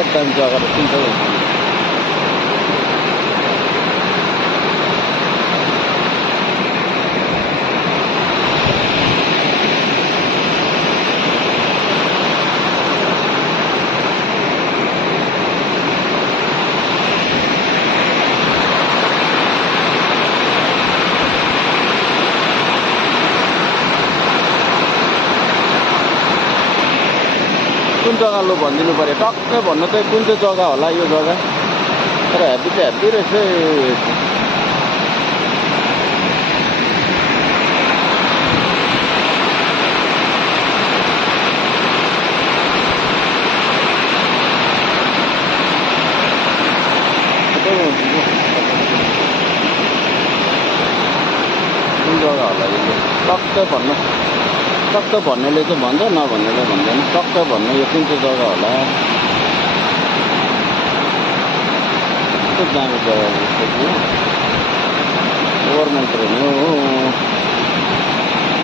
एकदम जग्गा त चिन्छ कुन जग्गा लो भनिदिनु पर्यो टक्कै भन्नु चाहिँ कुन चाहिँ जग्गा होला यो जग्गा तर हेभी चाहिँ हेभी रहेछ कुन जग्गा होला यो टक्कै भन्नु टक्कै भन्नेले चाहिँ भन्छ नभन्नेले भन्दैन टक्कै भन्नु यो कुन चाहिँ जग्गा होला कस्तो दामी जग्गा गभर्मेन्ट ट्रेन हो